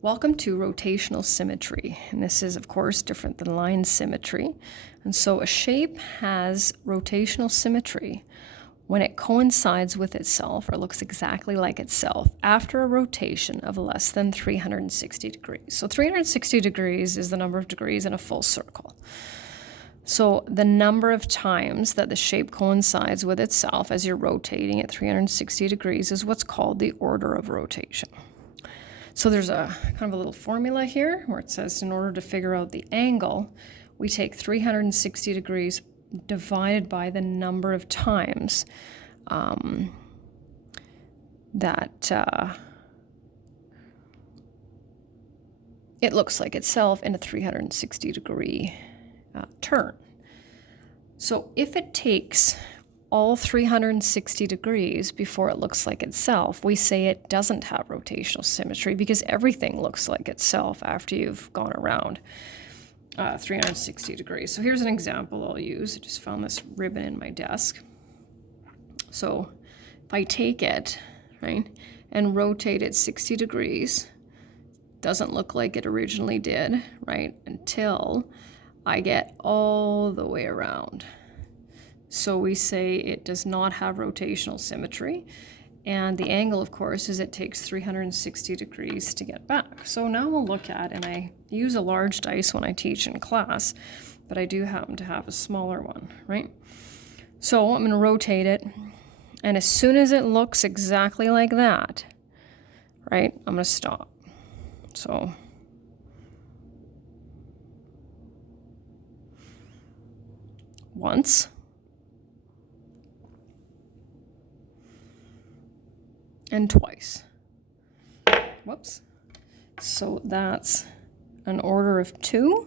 Welcome to rotational symmetry, and this is of course different than line symmetry. And so a shape has rotational symmetry when it coincides with itself or looks exactly like itself after a rotation of less than 360 degrees. So 360 degrees is the number of degrees in a full circle. So the number of times that the shape coincides with itself as you're rotating at 360 degrees is what's called the order of rotation. So there's a kind of a little formula here where it says in order to figure out the angle, we take 360 degrees divided by the number of times that it looks like itself in a 360 degree turn. So if it takes all 360 degrees before it looks like itself, we say it doesn't have rotational symmetry because everything looks like itself after you've gone around 360 degrees. So here's an example I'll use. I just found this ribbon in my desk. So if I take it, right, and rotate it 60 degrees, doesn't look like it originally did, right, until I get all the way around. So we say it does not have rotational symmetry. And the angle, of course, is it takes 360 degrees to get back. So now we'll look at, and I use a large dice when I teach in class, but I do happen to have a smaller one, right? So I'm going to rotate it. And as soon as it looks exactly like that, right, I'm going to stop. So once. And twice. Whoops. So that's an order of 2.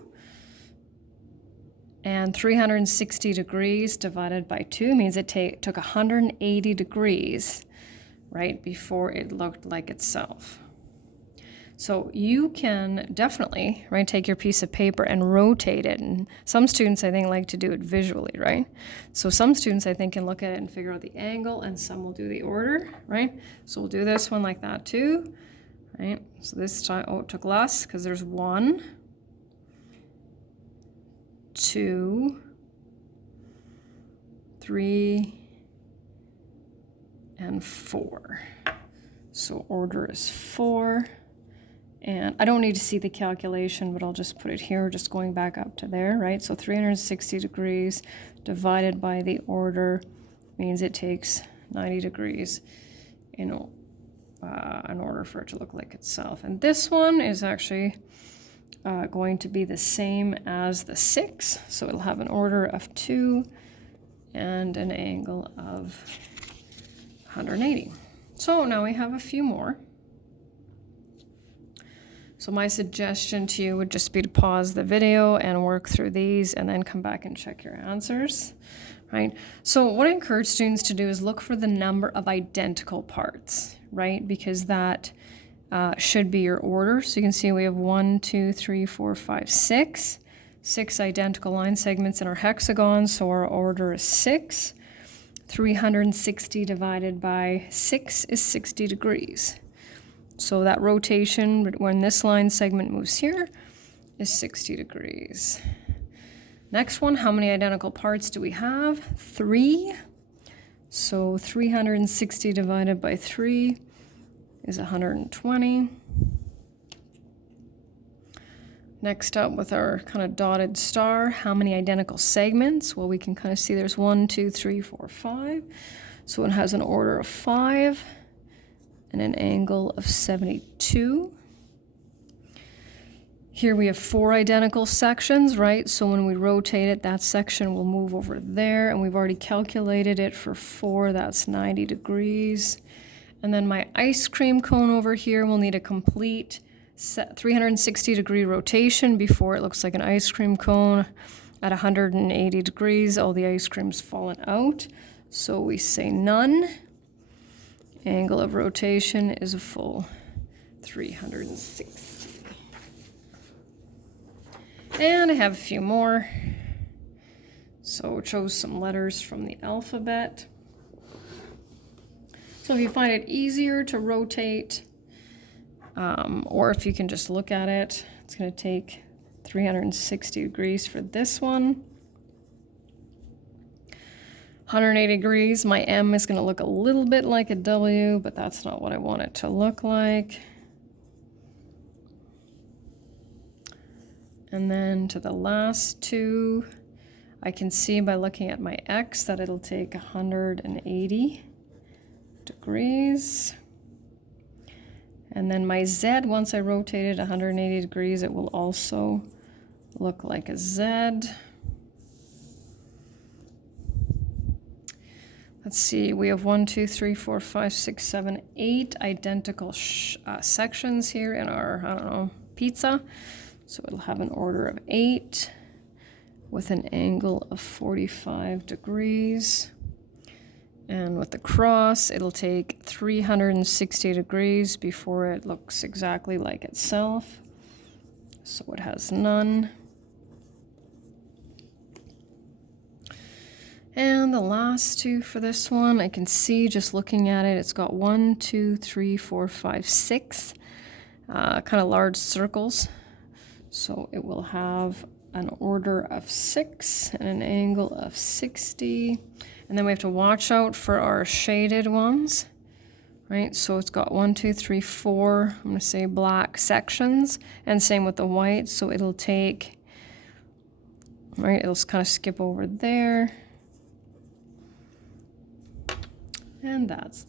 And 360 degrees divided by 2 means it took 180 degrees, right, before it looked like itself. So you can definitely, right, take your piece of paper and rotate it. And some students, I think, like to do it visually, right? So some students, I think, can look at it and figure out the angle, and some will do the order, right? So we'll do this one like that too, right? So this time, oh, it took less because there's 1, 2, 3, and 4. So order is 4. And I don't need to see the calculation, but I'll just put it here, just going back up to there, right? So 360 degrees divided by the order means it takes 90 degrees in order for it to look like itself. And this one is actually going to be the same as the 6. So it'll have an order of 2 and an angle of 180. So now we have a few more. So my suggestion to you would just be to pause the video and work through these and then come back and check your answers, right? So what I encourage students to do is look for the number of identical parts, right? Because that should be your order. So you can see we have 1, 2, 3, 4, 5, 6. 6 identical line segments in our hexagon, so our order is 6. 360 divided by 6 is 60 degrees. So that rotation, when this line segment moves here, is 60 degrees. Next one, how many identical parts do we have? 3. So 360 divided by 3 is 120. Next up with our kind of dotted star, how many identical segments? Well, we can kind of see there's 1, 2, 3, 4, 5. So it has an order of 5. And an angle of 72. Here we have 4 identical sections, right? So when we rotate it, that section will move over there, and we've already calculated it for 4, that's 90 degrees. And then my ice cream cone over here will need a complete 360 degree rotation before it looks like an ice cream cone. At 180 degrees, all the ice cream's fallen out. So we say none. Angle of rotation is a full 360. And I have a few more. So I chose some letters from the alphabet. So if you find it easier to rotate Or if you can just look at it, it's going to take 360 degrees for this one. 180 degrees, my M is going to look a little bit like a W, but that's not what I want it to look like. And then to the last two, I can see by looking at my X that it'll take 180 degrees. And then my Z, once I rotate it 180 degrees, it will also look like a Z. Let's see, we have 1, 2, 3, 4, 5, 6, 7, 8 identical sections here in our, I don't know, pizza. So it'll have an order of 8 with an angle of 45 degrees. And with the cross, it'll take 360 degrees before it looks exactly like itself. So it has none. And the last two for this one, I can see just looking at it, it's got 1, 2, 3, 4, 5, 6 kind of large circles. So it will have an order of 6 and an angle of 60. And then we have to watch out for our shaded ones, right? So it's got 1, 2, 3, 4, I'm going to say black sections, and same with the white. So it'll take, right, it'll kind of skip over there. And that's